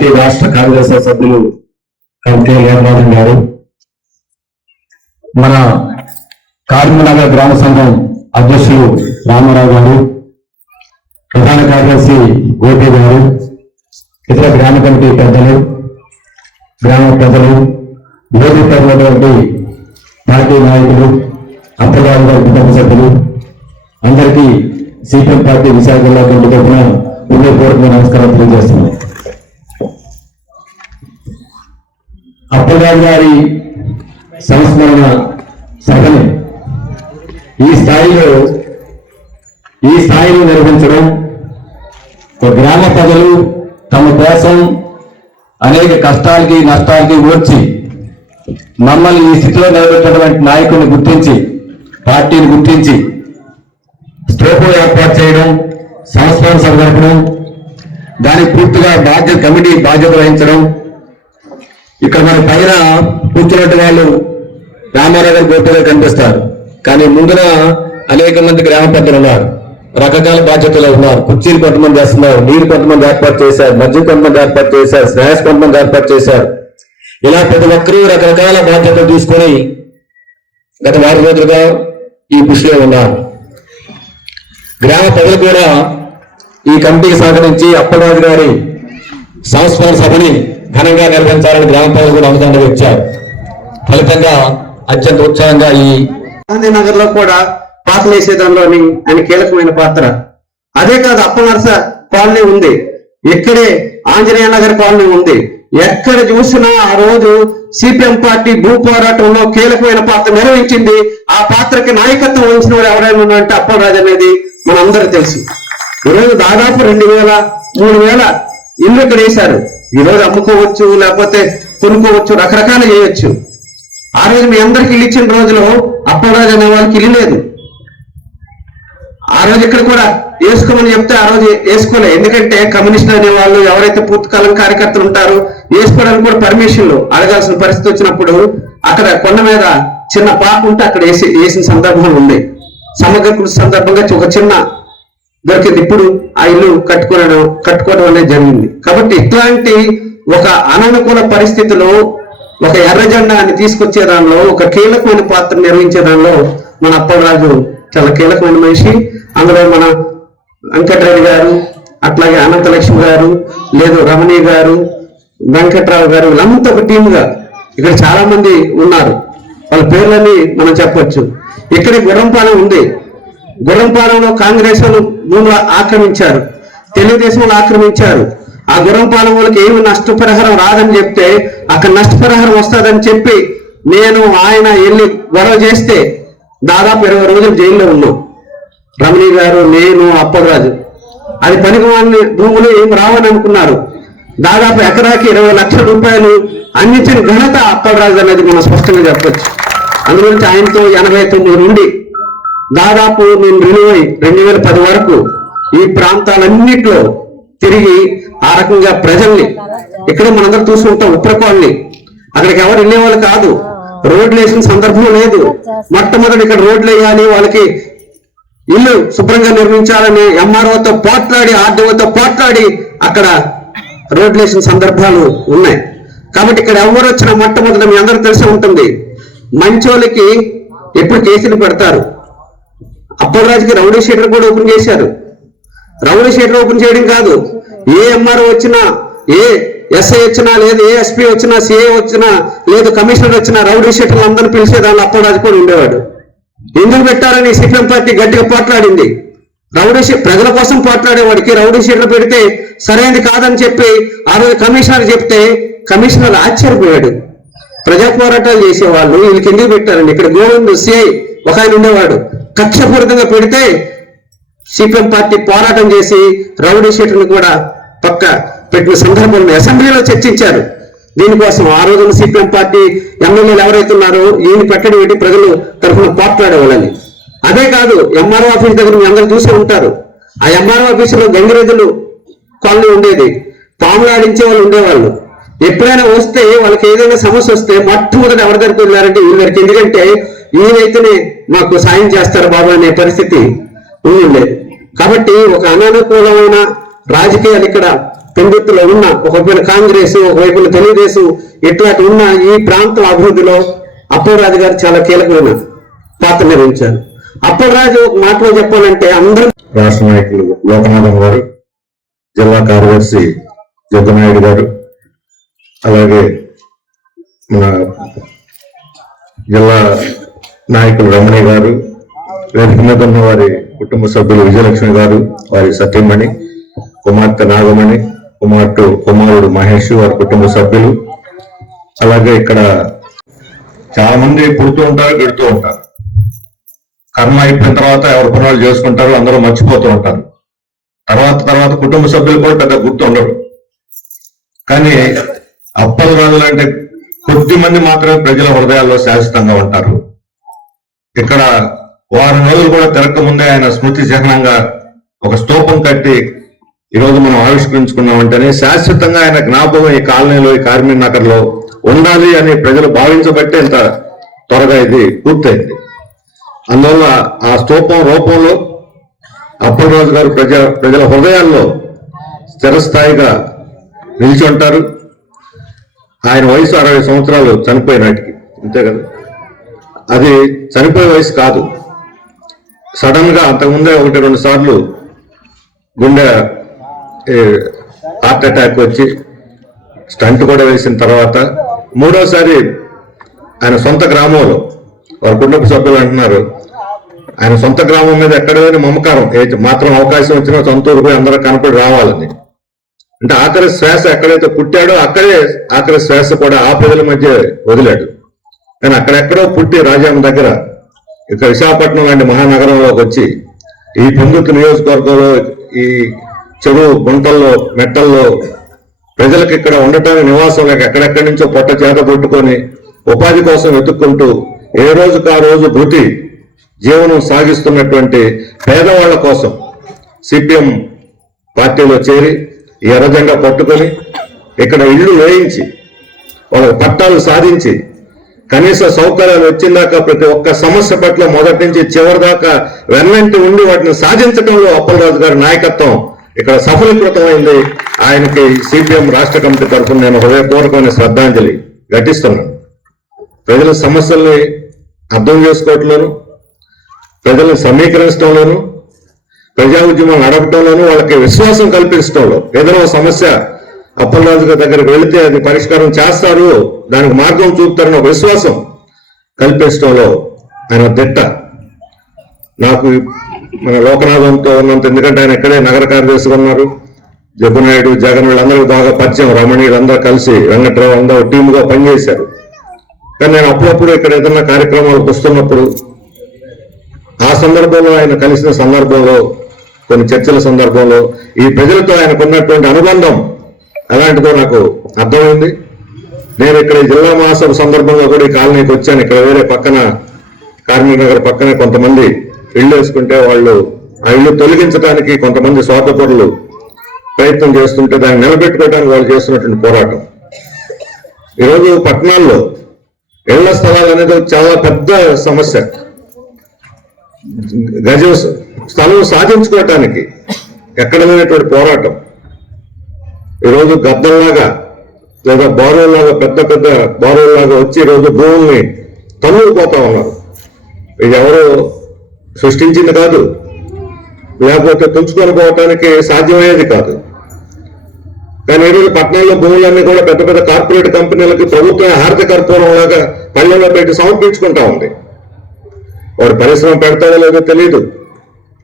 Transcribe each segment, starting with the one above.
Party రాష్ట్ర కార్యదర్శి సభ్యులు కంటే లేఖనాథన్ గారు, మన కార్మినగర్ గ్రామ సంఘం అధ్యక్షులు రామారావు గారు, ప్రధాన కార్యదర్శి గోపి గారు, ఇతర గ్రామ కమిటీ పెద్దలు, గ్రామ ప్రజలు, వేదికటువంటి పార్టీ నాయకులు, అప్పగారు గారి కుటుంబ సభ్యులు అందరికీ సిపిఎం పార్టీ విశాఖ జిల్లా కమిటీ తరఫున హృదయపూర్వక నమస్కారం తెలియజేస్తున్నాం. అప్పగారు గారి సంస్మరణ సభని ఈ స్థాయిలో నిర్వహించడం, గ్రామ ప్రజలు తమ కోసం అనేక కష్టాలకి నష్టాలకి ఓర్చి మమ్మల్ని ఈ స్థితిలో నిలబెట్టినటువంటి నాయకుడిని గుర్తించి, పార్టీని గుర్తించి స్టోపో ఏర్పాటు చేయడం, సంస్మరణ సభ జరపడం, దానికి పూర్తిగా కమిటీ బాధ్యత వహించడం. ఇక్కడ మన పైన కూర్చున్నట్టు వాళ్ళు రామారావు గారు, గోపి గారు కనిపిస్తారు, కానీ ముందున అనేక మంది గ్రామ పెద్దలు ఉన్నారు, రకరకాల బాధ్యతలు ఉన్నారు. కుర్చీలు కొంతమంది చేస్తున్నారు, నీరు కొంతమంది ఏర్పాటు చేశారు, మధ్య కొంతమంది ఏర్పాటు చేశారు, స్నాక్స్ కొంతమంది ఏర్పాటు చేశారు. ఇలా ప్రతి ఒక్కరూ రకరకాల బాధ్యతలు తీసుకొని గత 4 రోజులుగా ఈ కృషిలో ఉన్నారు. గ్రామ ప్రజలు కూడా ఈ కమిటీకి సహకరించి అప్పలరాజు గారి సంస్మరణ సభని ఘనంగా నిర్వహించాలని గ్రామ ప్రజలు కూడా అవగాహన ఇచ్చారు. ఫలితంగా అత్యంత ఉత్సాహంగా ఈ గాంధీనగర్ లో కూడా పాటలు వేసేదానిలోని ఆయన కీలకమైన పాత్ర. అదే కాదు, అప్పనరస కాలనీ ఉంది, ఇక్కడే ఆంజనేయ నగర్ కాలనీ ఉంది. ఎక్కడ చూసినా ఆ రోజు సిపిఎం పార్టీ భూ పోరాటంలో కీలకమైన పాత్ర నిర్వహించింది. ఆ పాత్రకి నాయకత్వం వహించిన వాడు ఎవరైనా ఉన్నారంటే అప్పలరాజు అనేది మనందరూ తెలుసు. ఈరోజు దాదాపు 2000-3000 ఇల్లు ఇక్కడ వేశారు. ఈరోజు అమ్ముకోవచ్చు, లేకపోతే కొనుక్కోవచ్చు, రకరకాలు చేయొచ్చు. ఆ రోజు మీ అందరికి ఇల్లు ఇచ్చిన రోజులో అప్పలరాజు అనే వాళ్ళకి ఇల్లు లేదు. ఆ రోజు ఇక్కడ కూడా వేసుకోమని చెప్తే ఆ రోజు వేసుకోలే. ఎందుకంటే కమ్యూనిస్టులు అనే వాళ్ళు ఎవరైతే పూర్తికాలం కార్యకర్తలు ఉంటారో వేసుకోవడానికి కూడా పర్మిషన్లు అడగాల్సిన పరిస్థితి వచ్చినప్పుడు అక్కడ కొండ మీద చిన్న పార్క్ ఉంటే అక్కడ వేసిన సందర్భం ఉంది. సమగ్ర కృషి సందర్భంగా ఒక చిన్న దొరికింది. ఇప్పుడు ఆ ఇల్లు కట్టుకోవడం అనేది జరిగింది. కాబట్టి ఇట్లాంటి ఒక అననుకూల పరిస్థితిలో ఒక ఎర్ర జెండాన్ని తీసుకొచ్చే దానిలో, ఒక కీలకమైన పాత్ర నిర్వహించే దానిలో మన అప్పలరాజు చాలా కీలకమైన మనిషి. అందులో మన వెంకటరెడ్డి గారు, అట్లాగే అనంతలక్ష్మి గారు, లేదు రమణి గారు, వెంకట్రావు గారు, వీళ్ళంతా ఒక టీముగా ఇక్కడ చాలా మంది ఉన్నారు. వాళ్ళ పేర్లని మనం చెప్పొచ్చు. ఇక్కడ గుర్రంపాలెం ఉంది. గుర్రంపాలెంలో కాంగ్రెస్ వాళ్ళు భూములు ఆక్రమించారు, తెలుగుదేశం వాళ్ళు ఆక్రమించారు. ఆ గుర్రంపాలెం వాళ్ళకి ఏమి నష్టపరిహారం రాదని చెప్తే అక్కడ నష్టపరిహారం వస్తుందని చెప్పి ఆయన వెళ్ళి గొడవ చేస్తే దాదాపు 20 రోజులు జైల్లో ఉన్నాం. రమణి గారు, నేను, అప్పలరాజు. అది పనికిమాలిన భూములు ఏం రావని అనుకున్నారు. దాదాపు ఎకరాకి 20 లక్షల రూపాయలు అందించిన ఘనత అప్పలరాజు అనేది మనం స్పష్టంగా చెప్పొచ్చు. అందుగురించి ఆయనతో 89 నుండి దాదాపు నేను రిలీవ్ అయి 2010 వరకు ఈ ప్రాంతాలన్నింటిలో తిరిగి ఆ రకంగా ప్రజల్ని ఇక్కడే మనందరూ చూసుకుంటాం. ఉప్రకోల్ని అక్కడికి ఎవరు వెళ్ళేవాళ్ళు కాదు, రోడ్లు వేసిన సందర్భం లేదు. మొట్టమొదటి ఇక్కడ రోడ్లు వేయాలి, వాళ్ళకి ఇల్లు శుభ్రంగా నిర్మించాలని ఎంఆర్ఓతో పోట్లాడి, ఆర్డీఓతో పోట్లాడి అక్కడ రోడ్లు వేసిన సందర్భాలు ఉన్నాయి. కాబట్టి ఇక్కడ ఎవరు వచ్చినా మొట్టమొదటి మీ అందరూ తెలిసి ఉంటుంది, మంచోళ్ళకి ఎప్పుడు కేసులు పెడతారు. అప్పలరాజుకి రౌడీ షీటర్ కూడా ఓపెన్ చేశారు. రౌడీ షీటర్ ఓపెన్ చేయడం కాదు, ఏ ఎంఆర్ఓ వచ్చినా, ఏ ఎస్ఐ వచ్చినా, లేదు ఏ ఎస్పీ వచ్చినా, సిఐ వచ్చినా, లేదు కమిషనర్ వచ్చినా రౌడీ షీటర్లు అందరినీ పిలిచే దానిలో అప్పలరాజు కూడా ఉండేవాడు. ఎందుకు పెట్టారని సిపిఎం పార్టీ గట్టిగా పోట్లాడింది. ప్రజల కోసం పోట్లాడేవాడికి రౌడీ షీట్లు పెడితే సరైనది కాదని చెప్పి ఆ రోజు కమిషనర్ చెప్తే కమిషనర్ ఆశ్చర్యపోయాడు. ప్రజా పోరాటాలు చేసేవాళ్ళు వీళ్ళకి ఎందుకు పెట్టారండి? ఇక్కడ గోవింద్ సిఐ ఒక ఆయన ఉండేవాడు, కక్షపూరితంగా పెడితే సిపిఎం పార్టీ పోరాటం చేసి రౌడీ షీట్లను కూడా పక్క పెట్టిన సందర్భంలో అసెంబ్లీలో చర్చించారు. దీనికోసం ఆ రోజున సిపిఎం పార్టీ ఎమ్మెల్యేలు ఎవరైతే ఉన్నారో ఈయన పెట్టడం ఏంటి, ప్రజలు తరఫున పోట్లాడేవాళ్ళని. అదే కాదు, ఎంఆర్ఓ ఆఫీస్ దగ్గర మీ అందరూ చూసే ఉంటారు. ఆ ఎంఆర్ఓ ఆఫీసులో గంగిరెద్దులు కాలనీ ఉండేది, పాములు ఆడించే వాళ్ళు ఉండేవాళ్ళు. ఎప్పుడైనా వస్తే వాళ్ళకి ఏదైనా సమస్య వస్తే మొట్టమొదటి ఎవరి దగ్గరికి వెళ్ళారంటే వీళ్ళ దగ్గరికి. ఎందుకంటే ఈయనైతేనే మాకు సాయం చేస్తారు బాబు అనే పరిస్థితి ఉండేది. కాబట్టి ఒక అననుకూలమైన రాజకీయాలు ఇక్కడ పెందుర్తిలో ఉన్న ఒకవైపున కాంగ్రెస్, ఒకవైపున తెలుగుదేశం ఇట్లాంటి ఉన్న ఈ ప్రాంతం అభివృద్ధిలో అప్పలరాజు గారు చాలా కీలకమైన పాత్ర నిర్వహించారు. అప్పలరాజు ఒక మాటలో చెప్పాలంటే అందరూ రాష్ట్ర నాయకులు లోకనాథం గారు, జిల్లా కార్యదర్శి జగ్గనాయుడు గారు, అలాగే మన జిల్లా నాయకులు రమణి గారు, వేదిక మీద ఉన్న వారి కుటుంబ సభ్యులు విజయలక్ష్మి గారు, వారి సతీమణి, కుమార్తె నాగమణి, కుమారుడు మహేష్, వారి కుటుంబ సభ్యులు, అలాగే ఇక్కడ చాలా మంది పుడుతూ ఉంటారు, గెడుతూ ఉంటారు. కర్మ అయిపోయిన తర్వాత ఎవరి పనులు చేసుకుంటారు, అందరూ మర్చిపోతూ ఉంటారు. తర్వాత కుటుంబ సభ్యులు కూడా పెద్ద గుర్తు ఉండరు. కానీ అప్పలరాజు లాంటి కొద్ది మంది మాత్రమే ప్రజల హృదయాల్లో శాశ్వతంగా ఉంటారు. ఇక్కడ వారం రోజులు కూడా తిరగక ముందే ఆయన స్మృతి చిహ్నంగా ఒక స్తూపం కట్టి ఈరోజు మనం ఆవిష్కరించుకున్నామంటేనే శాశ్వతంగా ఆయన జ్ఞాపకం ఈ కాలనీలో, ఈ కార్మిక్ నగర్ లో ఉండాలి అని ప్రజలు భావించబట్టే ఇంత త్వరగా ఇది పూర్తయింది. అందువల్ల ఆ స్తూపం రూపంలో అప్పలరాజు గారు ప్రజల హృదయాల్లో స్థిరస్థాయిగా నిలిచి ఉంటారు. ఆయన వయసు 60 సంవత్సరాలు చనిపోయినాటికి, అంతే కదా. అది చనిపోయే వయసు కాదు. సడన్ గా అంతకుముందే 1-2 సార్లు గుండె హార్ట్ అటాక్ వచ్చి స్టంట్ కూడా వేసిన తర్వాత మూడోసారి ఆయన సొంత గ్రామంలో, వారి కుటుంబ సభ్యులు అంటున్నారు, ఆయన సొంత గ్రామం మీద ఎక్కడైనా మమకారం, మాత్రం అవకాశం వచ్చినా సొంత ఊరు పోయి అందరూ కనపడి రావాలని. అంటే ఆఖరి శ్వాస ఎక్కడైతే పుట్టాడో అక్కడే ఆఖరి శ్వాస కూడా ఆ ప్రజల మధ్య వదిలాడు. కానీ అక్కడెక్కడో పుట్టి రాజాం దగ్గర ఇక్కడ విశాఖపట్నం లాంటి మహానగరంలోకి వచ్చి ఈ పెందుర్తి నియోజకవర్గంలో ఈ చెరువు గుంటల్లో మెట్టల్లో ప్రజలకు ఇక్కడ ఉండటానికి నివాసం లేక ఎక్కడెక్కడి నుంచో పొట్ట చేత పట్టుకొని ఉపాధి కోసం వెతుక్కుంటూ ఏ రోజుకు ఆ రోజు భృతి జీవనం సాగిస్తున్నటువంటి పేదవాళ్ల కోసం సిపిఎం పార్టీలో చేరి ఎర్రజెండా పట్టుకొని ఇక్కడ ఇళ్లు వేయించి వాళ్ళకి పట్టాలు సాధించి కనీస సౌకర్యాలు వచ్చిందాకా ప్రతి ఒక్క సమస్య పట్ల మొదటి నుంచి చివరి దాకా వెన్నంటి ఉండి వాటిని సాధించడంలో అప్పలరాజు గారి నాయకత్వం ఇక్కడ సఫలీకృతమైంది. ఆయనకి సిపిఎం రాష్ట్ర కమిటీ తరఫున నేను హృదయపూర్వకమైన శ్రద్ధాంజలి ఘటిస్తున్నాను. ప్రజల సమస్యల్ని అర్థం చేసుకోవట్లోను, ప్రజలను సమీకరించడంలోను, ప్రజా ఉద్యమం నడపడంలోను, వాళ్ళకి విశ్వాసం కల్పించడంలో ఏదైనా సమస్య అప్పలరాజు గారి దగ్గరికి వెళితే అది పరిష్కారం చేస్తారు, దానికి మార్గం చూపుతారని ఒక విశ్వాసం కల్పించడంలో ఆయన దిట్ట. నాకు మన లోకనాథంతో ఉన్నంత, ఎందుకంటే ఆయన ఇక్కడే నగర కార్యదర్శిగా ఉన్నారు, జగ్గునాయుడు, జగన్ వీళ్ళందరికీ బాగా పరిచయం, రమణి వీళ్ళందరూ కలిసి, వెంకట్రావు అందరూ టీముగా పనిచేశారు. కానీ నేను అప్పుడప్పుడు ఇక్కడ ఏదైనా కార్యక్రమాలకు వస్తున్నప్పుడు ఆ సందర్భంలో ఆయన కలిసిన సందర్భంలో, కొన్ని చర్చల సందర్భంలో ఈ ప్రజలతో ఆయనకున్నటువంటి అనుబంధం ఎలాంటిదో నాకు అర్థమైంది. నేను ఇక్కడ ఈ జిల్లా మహాసభ సందర్భంగా కూడా ఈ కాలనీకి వచ్చాను. ఇక్కడ వేరే పక్కన కార్మిక్ నగర్ పక్కనే కొంతమంది ఇళ్ళు వేసుకుంటే వాళ్ళు ఆ ఇల్లు తొలగించడానికి కొంతమంది స్వార్థపరులు ప్రయత్నం చేస్తుంటే దాన్ని నిలబెట్టుకోవడానికి వాళ్ళు చేస్తున్నటువంటి పోరాటం. ఈరోజు పట్టణాల్లో ఇళ్ల స్థలాలు అనేది చాలా పెద్ద సమస్య. గజం స్థలం సాధించుకోవటానికి ఎక్కడ లేనటువంటి పోరాటం. ఈరోజు గద్దల్లాగా లేదా బారోల్లాగా పెద్ద బారోల్లాగా వచ్చి ఈరోజు భూముల్ని తన్నుకుపోతా ఉన్నారు. ఇది ఎవరు సృష్టించింది కాదు, లేకపోతే తుంచుకొని పోవటానికి సాధ్యమయ్యేది కాదు. కానీ ఈరోజు పట్టణాల్లో భూములన్నీ కూడా పెద్ద కార్పొరేట్ కంపెనీలకి ప్రభుత్వం హారతి కర్పూరం లాగా పళ్ళెంలో పెట్టి సమర్పించుకుంటా ఉంది. వాడు పరిశ్రమ పెడతాడో లేదో తెలియదు,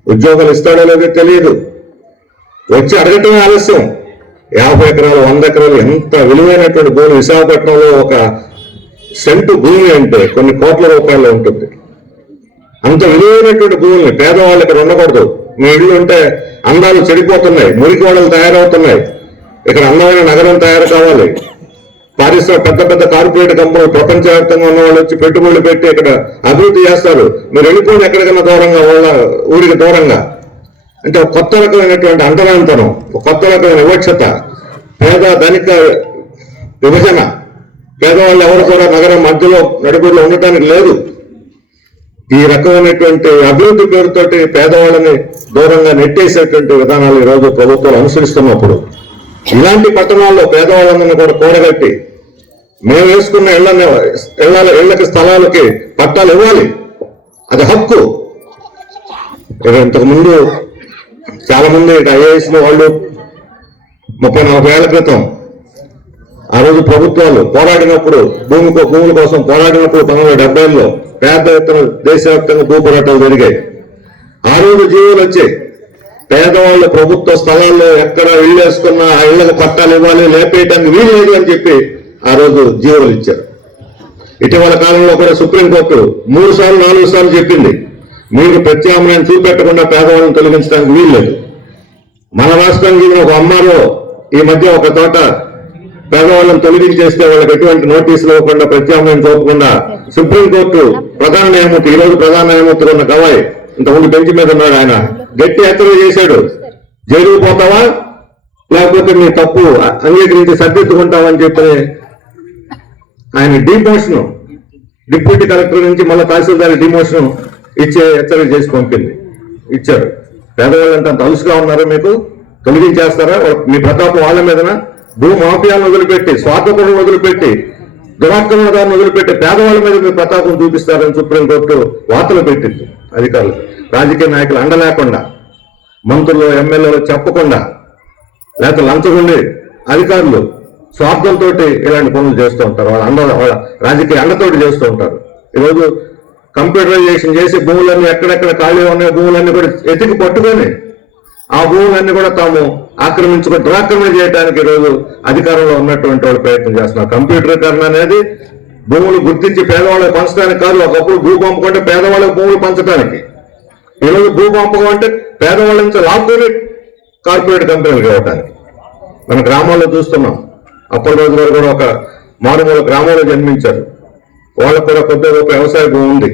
ఉద్యోగాలు ఇస్తాడో లేదో తెలియదు, వచ్చి అడగటమే ఆలస్యం. 50 ఎకరాలు 100 ఎకరాలు ఎంత విలువైనటువంటి భూమి. విశాఖపట్నంలో ఒక సెంటు భూమి అంటే కొన్ని కోట్ల రూపాయలు ఉంటుంది. అంత విలువైనటువంటి భూమిని పేదవాళ్ళు ఇక్కడ ఉండకూడదు. మీ ఇళ్ళు ఉంటే అందాలు చెడిపోతున్నాయి, మురికి వాడలు తయారవుతున్నాయి. ఇక్కడ అందమైన నగరం తయారు కావాలి. పెద్ద కార్పొరేట్ కంపెనీలు ప్రపంచవ్యాప్తంగా ఉన్న వాళ్ళు వచ్చి పెట్టుబడులు పెట్టి ఇక్కడ అభివృద్ధి చేస్తారు. మీరు వెళ్ళిపోయిన ఎక్కడికన్నా దూరంగా, వాళ్ళ ఊరికి దూరంగా. అంటే ఒక కొత్త రకమైనటువంటి అంతరాంతరం, ఒక కొత్త రకమైన వివక్షత, పేద ధనిక విభజన. పేదవాళ్ళు ఎవరు కూడా నగరం మధ్యలో నడుగులో ఉండటానికి లేదు. ఈ రకమైనటువంటి అభివృద్ధి పేరుతోటి పేదవాళ్ళని దూరంగా నెట్టేసేటువంటి విధానాలు ఈరోజు ప్రభుత్వాలు అనుసరిస్తున్నప్పుడు ఇలాంటి పట్టణాల్లో పేదవాళ్ళందరినీ కూడా కూడగట్టి మేము వేసుకున్న ఇళ్లకి స్థలాలకి పట్టాలు ఇవ్వాలి, అది హక్కు. ఇంతకు ముందు చాలా మంది ఐఏఎస్ వాళ్ళు 30-40 ఏళ్ల క్రితం ఆ రోజు ప్రభుత్వాలు పోరాడినప్పుడు భూముల కోసం పోరాడినప్పుడు 1970లో పెద్ద ఎత్తున దేశవ్యాప్తంగా భూ పోరాటాలు జరిగాయి. ఆ రోజు జీవోలు వచ్చాయి, పేదవాళ్ళు ప్రభుత్వ స్థలాల్లో ఎక్కడ ఇళ్ళు వేసుకున్నా ఆ ఇళ్లకు పట్టాలు ఇవ్వాలి, లేపేయటానికి వీలు లేదు అని చెప్పి ఆ రోజు జీవోలు ఇచ్చారు. ఇటీవల కాలంలో కూడా సుప్రీంకోర్టు 3 సార్లు 4 సార్లు చెప్పింది, మీరు ప్రత్యామ్నాయం చూపెట్టకుండా పేదవాళ్ళని తొలగించడానికి వీల్లేదు. మన రాష్ట్రానికి ఒక అమ్మాలో ఈ మధ్య ఒక తోట పేదవాళ్ళని తొలగించేస్తే వాళ్ళకి ఎటువంటి నోటీసులు ఇవ్వకుండా ప్రత్యామ్నాయం చూపకుండా సుప్రీంకోర్టు ప్రధాన న్యాయమూర్తి, ఈ రోజు ప్రధాన న్యాయమూర్తి ఉన్న గవాయ్ ఇంతకుముందు బెంచ్ మీద ఉన్నాడు, ఆయన గట్టి హెచ్చరిక చేశాడు, జైలుకు పోతావా లేకపోతే మీ తప్పు అంగీకరించి సరిదిద్దుకుంటావని చెప్పి ఆయన డిమోషన్, డిప్యూటీ కలెక్టర్ నుంచి మళ్ళీ తహసీల్దార్ డిమోషన్ ఇచ్చే హెచ్చరిక చేసి ఇచ్చారు. పేదవాళ్ళంటే అంత అలుసుగా ఉన్నారా, మీకు తొలగించేస్తారా? మీ ప్రతాపం వాళ్ళ మీదన భూ మాఫియాలను వదిలిపెట్టి, స్వార్థపరులను వదిలిపెట్టి, దురాక్రమణదారులను వదిలిపెట్టి పేదవాళ్ళ మీద మీ ప్రతాపం చూపిస్తారని సుప్రీంకోర్టు వార్తలు పెట్టింది. అధికారులు, రాజకీయ నాయకులు అండ లేకుండా, మంత్రులు ఎమ్మెల్యేలు చెప్పకుండా, లేకపోతే లంచగొండి అధికారులు స్వార్థంతో ఇలాంటి పనులు చేస్తూ ఉంటారు. వాళ్ళ రాజకీయ అండతోటి చేస్తూ ఉంటారు. ఈరోజు కంప్యూటరైజేషన్ చేసి భూములన్నీ ఎక్కడెక్కడ ఖాళీ ఉన్న భూములన్నీ కూడా ఎతికి పట్టుకొని ఆ భూములన్నీ కూడా తాము ఆక్రమించుకొని దురాక్రమణ చేయడానికి ఈరోజు అధికారంలో ఉన్నటువంటి వాళ్ళు ప్రయత్నం చేస్తున్నారు. కంప్యూటరీకరణ అనేది భూములు గుర్తించి పేదవాళ్ళకి పంచడానికి కాదు. ఒకప్పుడు భూ పంపకంటే పేదవాళ్ళకి భూములు పంచడానికి. ఈరోజు భూ పంపకం అంటే పేదవాళ్ళ నుంచి లాక్కొని కార్పొరేట్ కంపెనీలకు ఇవ్వడానికి. మన గ్రామాల్లో చూస్తున్నాం. అప్పటి రోజు గారు కూడా ఒక మారుమూల గ్రామంలో జన్మించారు. వాళ్ళకు కూడా కొద్దిగా గొప్ప వ్యవసాయ భూమి ఉంది.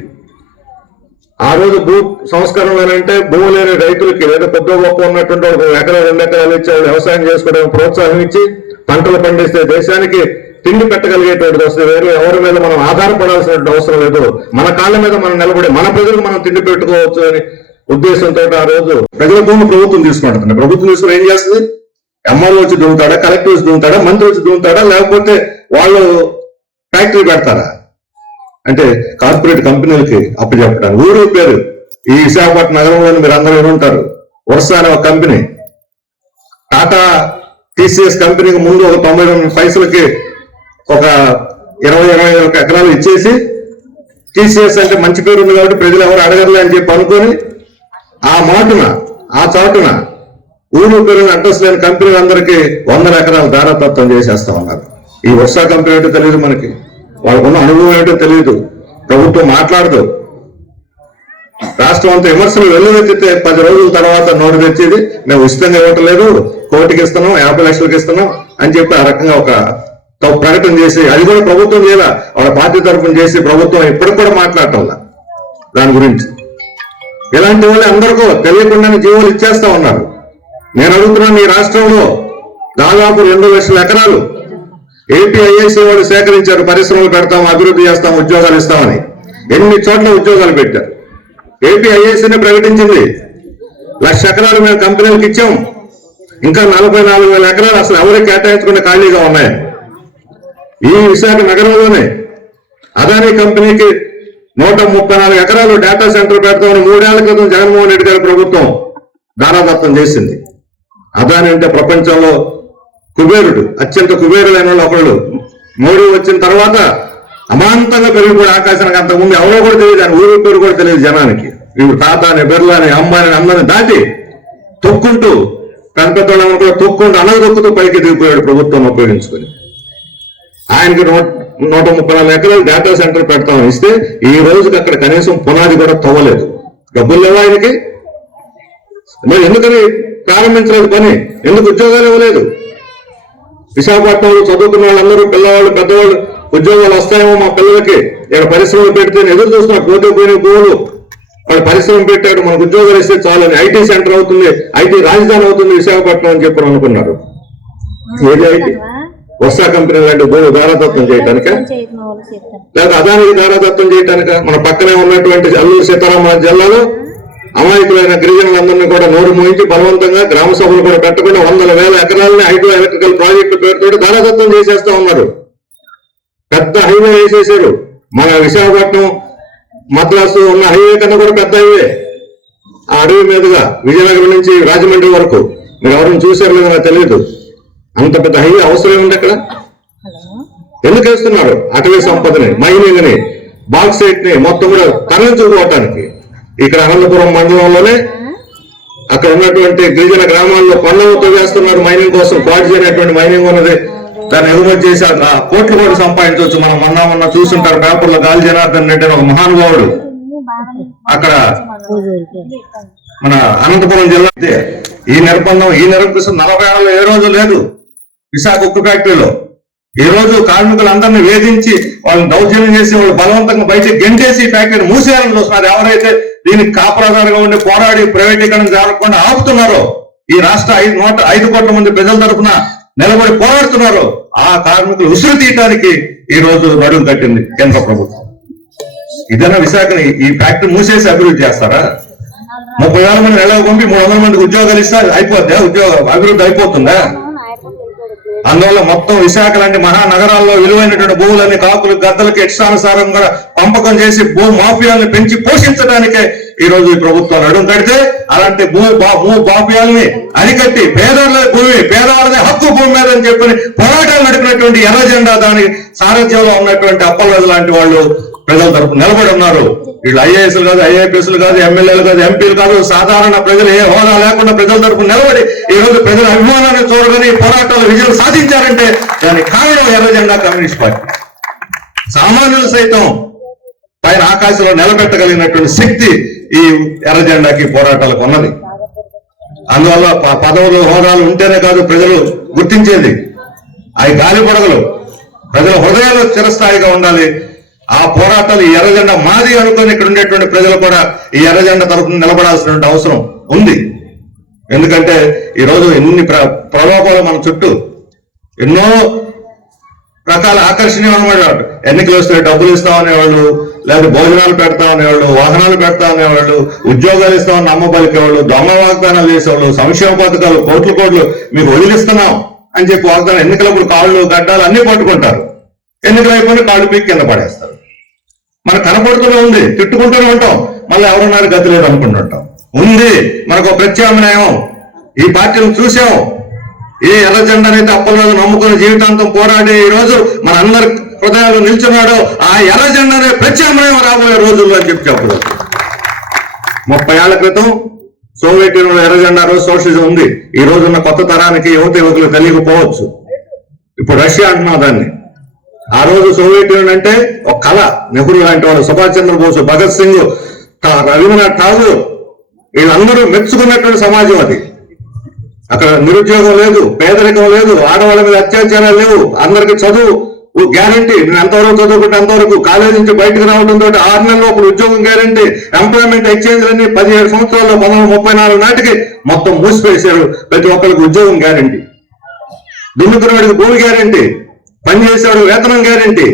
ఆ రోజు భూ సంస్కరణలంటే భూమి లేని రైతులకి లేదా కొద్దిగా గొప్ప ఉన్నటువంటి 1 ఎకరా 2 ఎకరాలు ఇచ్చి వాళ్ళు వ్యవసాయం చేసుకోవడానికి ప్రోత్సాహం ఇచ్చి పంటలు పండిస్తే దేశానికి తిండి పెట్టగలిగేటువంటి వస్తుంది. వేరే ఎవరి మీద మనం ఆధారపడాల్సిన అవసరం లేదు. మన కాళ్ళ మీద మనం నిలబడి మన ప్రజలకు మనం తిండి పెట్టుకోవచ్చు అని ఉద్దేశంతో ఆ రోజు ప్రజల భూమి ప్రభుత్వం తీసుకుంటుంది. ప్రభుత్వం తీసుకుని ఏం చేస్తుంది? ఎంఆర్ఓ వచ్చి దుంతాడా, కలెక్టర్ వచ్చి దుంతాడా, మంత్రి వచ్చి దుంతాడా, లేకపోతే వాళ్ళు ఫ్యాక్టరీ పెడతారా? అంటే కార్పొరేట్ కంపెనీలకి అప్పచెప్పడానికి. ఊరు పేరు ఈ విశాఖపట్నం నగరంలోని మీరు అందరూ ఉంటారు. వర్ష అనే ఒక కంపెనీ, టాటా టీసీఎస్ కంపెనీకి ముందు ఒక 92 పైసలకి ఒక 20-21 ఎకరాలు ఇచ్చేసి, టీసీఎస్ అంటే మంచి పేరు ఉంది కాబట్టి ప్రజలు ఎవరు అడగరులే అని చెప్పి అనుకొని ఆ మాటున ఆ చాటున ఊరు పేరుని అడ్రస్ లేని కంపెనీలందరికీ 100 ఎకరాలు దారాతత్వం చేసేస్తా ఉన్నారు. ఈ వర్ష కంపెనీ ఏంటో తెలియదు, మనకి వాళ్ళకున్న అనుభవం ఏంటో తెలియదు. ప్రభుత్వం మాట్లాడదు. రాష్ట్రం అంతా విమర్శలు వెల్లువెత్తితే 10 రోజుల తర్వాత నోటు తెచ్చేది మేము ఉచితంగా ఇవ్వటం లేదు, కోటికి ఇస్తున్నాం, 50 లక్షలకి ఇస్తున్నాం అని చెప్పి ఆ రకంగా ఒక ప్రకటన చేసి, అది కూడా ప్రభుత్వం చేయాల, వాళ్ళ పార్టీ తరఫున చేసి ప్రభుత్వం ఇప్పటికి కూడా మాట్లాడటం దాని గురించి. ఇలాంటి వాళ్ళు అందరికీ తెలియకుండానే జీవోలు ఇచ్చేస్తా ఉన్నారు. నేను అడుగుతున్నాను, ఈ రాష్ట్రంలో దాదాపు 2 లక్షల ఎకరాలు ఏపీఐఏసీ వాళ్ళు సేకరించారు. పరిశ్రమలు పెడతాం, అభివృద్ధి చేస్తాం, ఉద్యోగాలు ఇస్తామని. ఎన్ని చోట్ల ఉద్యోగాలు పెట్టారు. ఏపీఐఏసీని ప్రకటించింది 1,00,000 ఎకరాలు మేము కంపెనీలకు ఇచ్చాం, ఇంకా 44,000 ఎకరాలు అసలు ఎవరికి కేటాయించుకునే ఖాళీగా ఉన్నాయి. ఈ విశాఖ నగరంలోనే అదానీ కంపెనీకి 134 ఎకరాలు డేటా సెంటర్ పెడతామని 3 ఏళ్ల క్రితం జగన్మోహన్ రెడ్డి గారి ప్రభుత్వం దారాదత్తం చేసింది. అదానీ అంటే ప్రపంచంలో కుబేరుడు, అత్యంత కుబేరులైన వాళ్ళు ఒకళ్ళు. మోడీ వచ్చిన తర్వాత అమాంతంగా పెరిగిపోయి ఆకాశానికి. అంతకుముందు ఎవరో కూడా తెలియదు, ఆయన ఊరి పేరు కూడా తెలియదు జనానికి. వీళ్ళు టాటాని, బిర్లాని, అంబానీ అందరిని దాటి తొక్కుంటూ పెద్ద కూడా తొక్కుంటూ అనగదొక్కుతూ పైకి దిగిపోయాడు ప్రభుత్వం ఉపయోగించుకొని. ఆయనకి 134 ఎకరాలు డేటా సెంటర్ పెడతామని ఇస్తే ఈ రోజుకి అక్కడ కనీసం పునాది కూడా తవ్వలేదు. డబ్బులు లేవా ఆయనకి? మరి ఎందుకని ప్రారంభించలేదు పని? ఎందుకు ఉద్యోగాలు ఇవ్వలేదు? విశాఖపట్నంలో చదువుకున్న వాళ్ళందరూ పిల్లవాళ్ళు, పెద్దవాళ్ళు ఉద్యోగాలు వస్తాయేమో మా పిల్లలకి, ఇక్కడ పరిశ్రమలు పెడితే ఎదురు చూస్తున్నారు. పోతే పోయిన గోలు వాడు పరిశ్రమ పెట్టాడు, మనకు ఉద్యోగాలు ఇస్తే చాలని, ఐటీ సెంటర్ అవుతుంది, ఐటీ రాజధాని అవుతుంది విశాఖపట్నం అని చెప్పి అనుకున్నారు. ఏది ఐటీ? వర్ష కంపెనీ లాంటి భూమి దారాదత్తం చేయటానిక, లేదా అదానికి దారాదత్తం చేయటానిక? మన పక్కనే ఉన్నటువంటి అల్లూరు సీతారామరాజు జిల్లాలో అమాయకులైన గిరిజనులందరినీ కూడా నోరు మూయించి బలవంతంగా గ్రామ సభలు కూడా పెట్టకుండా 100,000 ఎకరాలని హైడ్రో ఎలక్ట్రికల్ ప్రాజెక్టు పేరుతో ధారాదత్తం చేసేస్తా ఉన్నారు. పెద్ద హైవే వేసేసారు. మన విశాఖపట్నం మద్రాసు ఉన్న హైవే కన్నా కూడా పెద్ద హైవే. ఆ అడవి మీదుగా విజయనగరం నుంచి రాజమండ్రి వరకు మీరు ఎవరైనా చూసారు లేదో నాకు తెలియదు. అంత పెద్ద హైవే అవసరం ఉంది అక్కడ. ఎందుకు వేస్తున్నారు? అటవీ సంపదని, మైనింగ్ ని, బాక్సైట్ ని మొత్తం కూడా తరలించుకోవటానికి. ఇక్కడ అనంతపురం మండలంలోనే అక్కడ ఉన్నటువంటి గిరిజన గ్రామాల్లో కొండలతో వేస్తున్నారు మైనింగ్ కోసం. క్వాడ్జీ అనేటువంటి మైనింగ్ ఉన్నది. దాన్ని ఎగుమతి చేసి ఆ కోట్లు కూడా సంపాదించవచ్చు. మనం మొన్న చూస్తుంటారు పేపర్లో గాలి జనార్దన్ రెడ్డి ఒక మహానుభావుడు అక్కడ మన అనంతపురం జిల్లా. ఈ నిర్బంధం, ఈ నిరంకుశం 40 ఏళ్ళలో ఏ రోజు లేదు విశాఖ ఉక్కు ఫ్యాక్టరీలో. ఈ రోజు కార్మికులందరినీ వేధించి వాళ్ళని దౌర్జన్యం చేసి వాళ్ళు బలవంతంగా బయట గెంటేసి ఫ్యాక్టరీని మూసేయాలని చూస్తున్నారు. ఎవరైతే దీనికి కాపలాదారుగా ఉండి పోరాడి ప్రైవేటీకరణ జరగకుండా ఆపుతున్నారో, ఈ రాష్ట్ర 5 కోట్ల మంది ప్రజల తరఫున నిలబడి పోరాడుతున్నారో ఆ కార్మికులు ఉసురు తీయటానికి ఈ రోజు నడుం కట్టింది కేంద్ర ప్రభుత్వం. ఇదైనా విశాఖని ఈ ఫ్యాక్టరీ మూసేసి అభివృద్ధి చేస్తారా? 30,000 మంది నెలకు పంపి 300 మందికి ఉద్యోగాలు ఇస్తే అయిపోద్దా? అభివృద్ధి అయిపోతుందా? అందువల్ల మొత్తం విశాఖ లాంటి మహానగరాల్లో విలువైనటువంటి భూములన్నీ కాకులు గద్దలకి ఇష్టానుసారంగా పంపకం చేసి భూ మాఫియాలను పెంచి పోషించడానికే ఈ రోజు ఈ ప్రభుత్వం నడుం కడితే, అలాంటి భూ మాఫియాలని అరికట్టి పేదవాళ్ళని హక్కు భూమి మీద అని చెప్పని పోరాటాలు నడిపినటువంటి ఎర్ర జెండా దాని సారథ్యంలో ఉన్నటువంటి అప్పలరాజు లాంటి వాళ్ళు ప్రజల తరపు నిలబడి ఉన్నారు. వీళ్ళు ఐఏఎస్లు కాదు, ఐఏపీఎస్లు కాదు, ఎమ్మెల్యేలు కాదు, ఎంపీలు కాదు, సాధారణ ప్రజలు ఏ హోదా లేకుండా ప్రజల తరపు నిలబడి ఈ రోజు ప్రజల అభిమానాన్ని చూడగానే పోరాటాలు విజయం సాధించారంటే దానికి కారణం ఎర్ర జెండా కమ్యూనిస్ట్ పార్టీ. సామాన్యులు సైతం పైన ఆకాశంలో నిలబెట్టగలిగినటువంటి శక్తి ఈ ఎర్ర జెండాకి పోరాటాలకు ఉన్నది. అందువల్ల పదవులు హోదాలు ఉంటేనే కాదు ప్రజలు గుర్తించేది. అవి గాలి పడగలు ప్రజల హృదయాలు చిరస్థాయిగా ఉండాలి. ఆ పోరాటాలు ఈ ఎర్రజెండా మాది అనుకుని ఇక్కడ ఉండేటువంటి ప్రజలు కూడా ఈ ఎర్రజెండా తరఫున నిలబడాల్సినటువంటి అవసరం ఉంది. ఎందుకంటే ఈ రోజు ఎన్ని ప్రలోభాలు మన చుట్టూ, ఎన్నో రకాల ఆకర్షణీయమైన ఎన్నికలు వస్తే డబ్బులు ఇస్తామనేవాళ్ళు, లేదా భోజనాలు పెడతామనేవాళ్ళు, వాహనాలు పెడతామనేవాళ్ళు, ఉద్యోగాలు ఇస్తామని నమ్మబలికేవాళ్ళు, దొంగ వాగ్దానాలు చేసేవాళ్ళు, సంక్షేమ పథకాలు కోట్లు మీకు వదిలిస్తున్నాం అని చెప్పి వాగ్దానం. ఎన్నికలప్పుడు కాళ్ళు గడ్డాలు అన్ని పట్టుకుంటారు. ఎన్నికలు అయిపోయి కాళ్ళు పీకి కింద పడేస్తారు. మనకు కనపడుతూనే ఉంది, తిట్టుకుంటూనే ఉంటాం, మళ్ళీ ఎవరున్నారు గతి లేదు అనుకుంటుంటాం. ఉంది మనకు ప్రత్యామ్నాయం. ఈ పార్టీలను చూసాం. ఏ ఎర్ర జెండానైతే అప్పలరాజు నమ్ముకుని జీవితాంతం పోరాడి ఈ రోజు మన అందరి హృదయాలు నిల్చున్నాడో ఆ ఎర్ర జెండానే ప్రత్యామ్నాయం రాబోయే రోజుల్లో అని చెప్పదు. 30 ఏళ్ల క్రితం సోవియట్ యూనియన్ ఎర్ర జెండా రోజు సోషలిజం ఉంది. ఈ రోజున్న కొత్త తరానికి యువకులు తెలియకపోవచ్చు. ఇప్పుడు రష్యా అంటున్నాం దాన్ని. ఆ రోజు సోవియట్ యూనియన్ అంటే ఒక కళ. నెహ్రూ లాంటి వాళ్ళు, సుభాష్ చంద్రబోస్, భగత్ సింగ్, రవీంద్రనాథ్ ఠాగూర్ వీళ్ళందరూ మెచ్చుకున్నటువంటి సమాజం అది. అక్కడ నిరుద్యోగం లేదు, పేదరికం లేదు, ఆడవాళ్ళ మీద అత్యాచారాలు లేవు, అందరికి చదువు గ్యారంటీ. నేను ఎంతవరకు చదువుకుంటే అంతవరకు కాలేజీ నుంచి బయటకు రావడంతో 6 నెలల లోపల ఉద్యోగం గ్యారంటీ. ఎంప్లాయ్మెంట్ ఎక్స్చేంజ్ అన్ని 17 సంవత్సరాల్లో 1934 నాటికి మొత్తం మూసిపేశారు. ప్రతి ఒక్కరికి ఉద్యోగం గ్యారంటీ, దున్నుకున్నవాడికి భూమి గ్యారంటీ, పనిచేసేవాడు వేతనం గ్యారంటీ.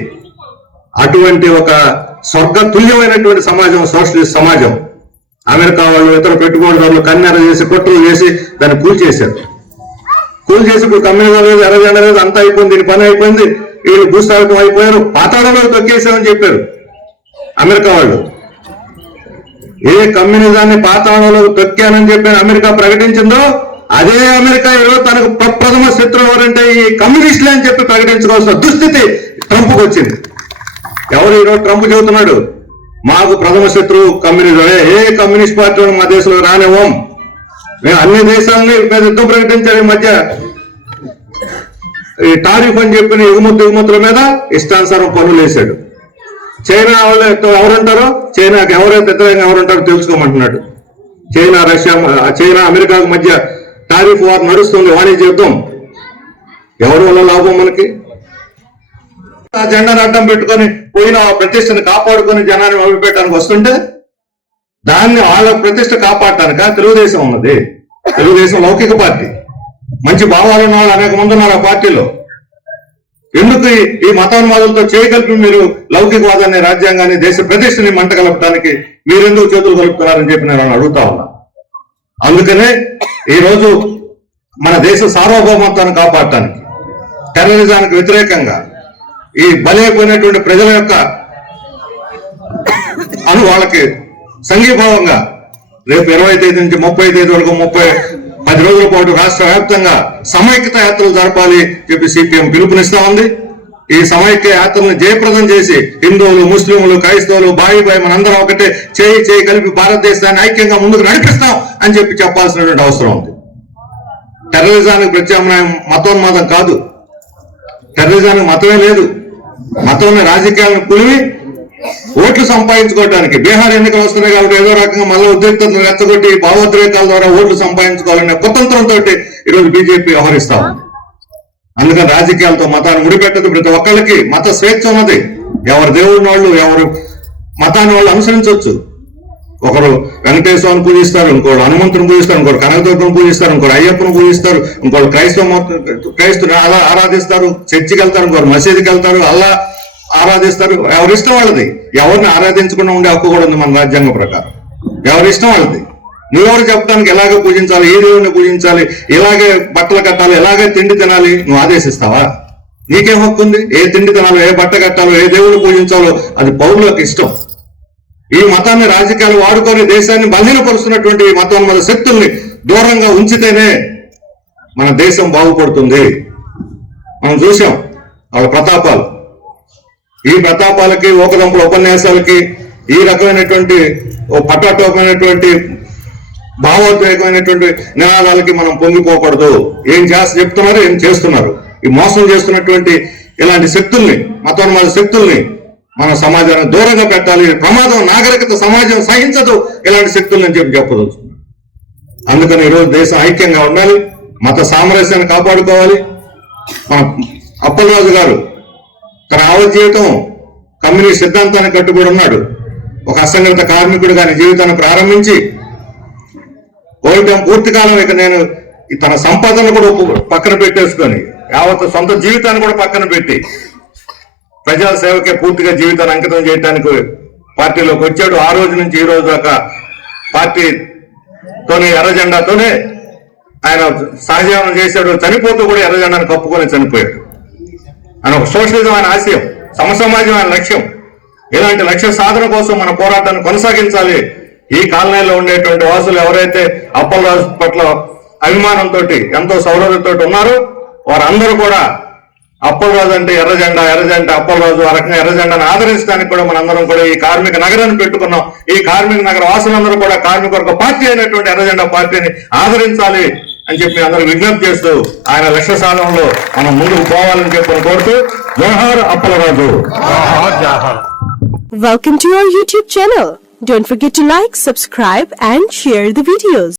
అటువంటి ఒక స్వర్గ తుల్యమైనటువంటి సమాజం సోషలిస్ట్ సమాజం. అమెరికా వాళ్ళు ఇతర పెట్టుబడిదారులు కన్నెర చేసి కొట్టులు చేసి దాన్ని కూల్చేశారు. కూల్చేసి ఇప్పుడు కమ్యూనిజం లేదు, ఎర్రజెండా లేదు, అంతా అయిపోయింది, దీని పని అయిపోయింది, వీళ్ళు భూస్థాపితం అయిపోయారు, పాతాళంలో తొక్కేసామని చెప్పారు అమెరికా వాళ్ళు. ఏ కమ్యూనిజాన్ని పాతాళంలో తొక్కానని చెప్పి అమెరికా ప్రకటించిందో అదే అమెరికా ఈరోజు తనకు ప్రథమ శత్రువు ఎవరంటే ఈ కమ్యూనిస్టులే అని చెప్పి ప్రకటించుకోవాల్సిన దుస్థితి ట్రంప్కి వచ్చింది. ఎవరు ఈరోజు ట్రంప్ చెబుతున్నాడు మాకు ప్రథమ శత్రువు కమ్యూనిజమే, ఏ కమ్యూనిస్ట్ పార్టీ మా దేశంలో రానివ్వం, మేము అన్ని దేశాలని యుద్ధం ప్రకటించారు. ఈ మధ్య ఈ టారిఫ్ అని చెప్పిన ఎగుమతుల మీద ఇష్టానుసారం పన్నులు వేశాడు. చైనా వాళ్ళు ఎవరుంటారో, చైనాకి ఎవరైతే వ్యతిరేకంగా ఎవరుంటారో తెలుసుకోమంటున్నాడు. చైనా అమెరికాకు మధ్య టారిఫ్ వార్ నడుస్తుంది, వాణిజ్య యుద్ధం. ఎవరి వల్ల లాభం మనకి? ఆ జెండాను అడ్డం పెట్టుకొని పోయిన ప్రతిష్టను కాపాడుకొని జనాన్ని మభ్యపెట్టడానికి వస్తుంటే దాన్ని వాళ్ళ ప్రతిష్ట కాపాడటానిక తెలుగుదేశం ఉన్నది. తెలుగుదేశం లౌకిక పార్టీ, మంచి భావాలు ఉన్న వాళ్ళు అనేక మంది ఉన్నారు ఆ పార్టీలో. ఎందుకు ఈ మతోన్మాదులతో చేయగలిపి మీరు లౌకికవాదాన్ని, రాజ్యాంగాన్ని, దేశ ప్రతిష్టని మంట కలపడానికి మీరెందుకు చేతులు కలుపుతున్నారని చెప్పి నేను అడుగుతా ఉన్నా. అందుకనే ఈ రోజు మన దేశ సార్వభౌమత్వాన్ని కాపాడటానికి, టెర్రరిజానికి వ్యతిరేకంగా ఈ బలైపోయినటువంటి ప్రజల యొక్క వాళ్ళకి సంఘీభావంగా రేపు 20 తేదీ నుంచి 30 తేదీ వరకు 10 రోజుల పాటు రాష్ట్ర వ్యాప్తంగా సమైక్యత యాత్రలు జరపాలి చెప్పి సిపిఎం పిలుపునిస్తా ఉంది. ఈ సమైక్య యాత్రలను జయప్రదం చేసి హిందువులు, ముస్లింలు, క్రైస్తవులు బాయి మనందరం ఒకటే చేయి కలిపి భారతదేశాన్ని ఐక్యంగా ముందుకు నడిపిస్తాం అని చెప్పి చెప్పాల్సినటువంటి అవసరం ఉంది. టెర్రరిజానికి ప్రత్యామ్నాయం మతోన్మాదం కాదు. టెర్రరిజానికి మతమే లేదు. మతం రాజకీయాలను పులివి ఓట్లు సంపాదించుకోవడానికి, బీహార్ ఎన్నికలు వస్తున్నాయి కాబట్టి ఏదో రకంగా మళ్ళీ ఉద్రిక్తతను రెచ్చగొట్టి భావోద్రేకాల ద్వారా ఓట్లు సంపాదించుకోవాలనే కుతంత్రంతో ఈరోజు బీజేపీ వ్యవహరిస్తా ఉంది. అందుకని రాజకీయాలతో మతాన్ని ముడిపెట్టదు. ప్రతి ఒక్కళ్ళకి మత స్వేచ్ఛ ఉన్నది. ఎవరి దేవుడిని వాళ్ళు, ఎవరు మతాన్ని వాళ్ళు అనుసరించవచ్చు. ఒకరు వెంకటేశ్వరుని పూజిస్తారు, ఇంకోరు హనుమంతుని పూజిస్తారు, ఇంకోరు కనకదుర్గను పూజిస్తారు, ఇంకోరు అయ్యప్పను పూజిస్తారు, ఇంకోరు క్రైస్తవుని ఆరాధిస్తారు, చర్చికి వెళ్తారు, ఇంకోరు మసీదుకి వెళ్తారు, అల్లా ఆరాధిస్తారు. ఎవరిష్టం వాళ్ళది. ఎవరిని ఆరాధించకుండా ఉండే హక్కు కూడా ఉంది మన రాజ్యాంగం ప్రకారం. ఎవరిష్టం వాళ్ళది. నువ్వెవరు చెప్పడానికి ఎలాగే పూజించాలి, ఏ దేవుడిని పూజించాలి, ఇలాగే బట్టలు కట్టాలి, ఎలాగే తిండి తినాలి నువ్వు ఆదేశిస్తావా? నీకేం హక్కు ఉంది? ఏ తిండి తినాలో, ఏ బట్ట కట్టాలో, ఏ దేవుడిని పూజించాలో అది పౌరులకు ఇష్టం. ఈ మతాన్ని రాజకీయాలు వాడుకొని దేశాన్ని బలహీనపరుస్తున్నటువంటి ఈ మతోన్మాద శక్తుల్ని దూరంగా ఉంచితేనే మన దేశం బాగుపడుతుంది. మనం చూసాం వాళ్ళ ప్రతాపాలు. ఈ ప్రతాపాలకి, ఓకదంపుల ఉపన్యాసాలకి, ఈ రకమైనటువంటి పట్టాటోకమైనటువంటి భావోద్వేగమైనటువంటి నినాదాలకి మనం పొంగిపోకూడదు. ఏం చెప్తున్నారు, ఏం చేస్తున్నారు. ఈ మోసం చేస్తున్నటువంటి ఇలాంటి శక్తుల్ని, మతోన్మాద శక్తుల్ని మన సమాజాన్ని దూరంగా పెట్టాలి. ప్రమాదం నాగరికత సమాజం సహించదు ఇలాంటి శక్తులని చెప్పదలుచుకున్నాం. అందుకని ఈరోజు దేశం ఐక్యంగా ఉండాలి. మత సామరస్యాన్ని కాపాడుకోవాలి. మన అప్పలరాజు గారు తన జీవితం కమ్యూనిస్ట్ సిద్ధాంతానికి కట్టుబడి ఉన్నాడు. ఒక అసంఘటిత కార్మికుడు కానీ జీవితాన్ని ప్రారంభించి పూర్తి కాలం ఇక నేను తన సంపాదన కూడా పక్కన పెట్టేసుకొని యావత్ సొంత జీవితాన్ని కూడా పక్కన పెట్టి ప్రజా సేవకే పూర్తిగా జీవితాన్ని అంకితం చేయడానికి పార్టీలోకి వచ్చాడు. ఆ రోజు నుంచి ఈ రోజు దాకా పార్టీతోనే, ఎర్ర జెండాతోనే ఆయన సహజీవనం చేశాడు. చనిపోతూ కూడా ఎర్ర జెండాను కప్పుకొని చనిపోయాడు. ఆయన ఒక సోషలిజం ఆయన ఆశయం, సమసమాజం ఆయన లక్ష్యం. ఇలాంటి లక్ష్య సాధన కోసం మన పోరాటాన్ని కొనసాగించాలి. ఈ కాలనీలో ఉండేటువంటి వాసులు ఎవరైతే అప్పలరాజు పట్ల అభిమానంతో, ఎంతో సౌరభ్యంతో ఉన్నారో వారందరూ కూడా అప్పలరాజు అంటే ఎర్రజెండా, ఎర్రజెండా అప్పలరాజు, ఆ రకంగా ఎర్రజెండాను ఆదరించడానికి కూడా మనందరం కూడా ఈ కార్మిక నగరాన్ని పెట్టుకున్నాం. ఈ కార్మిక నగర వాసులందరూ కూడా కార్మిక వర్గ పార్టీ అయినటువంటి ఎర్రజెండా పార్టీని ఆదరించాలి అని చెప్పి అందరూ విజ్ఞప్తి చేస్తూ ఆయన లక్ష్య సాధనలో మనం ముందుకు పోవాలని చెప్పి కోరుతూ జోహార్ Appalaraju. Welcome to our YouTube channel. Don't forget to like, subscribe and share the videos.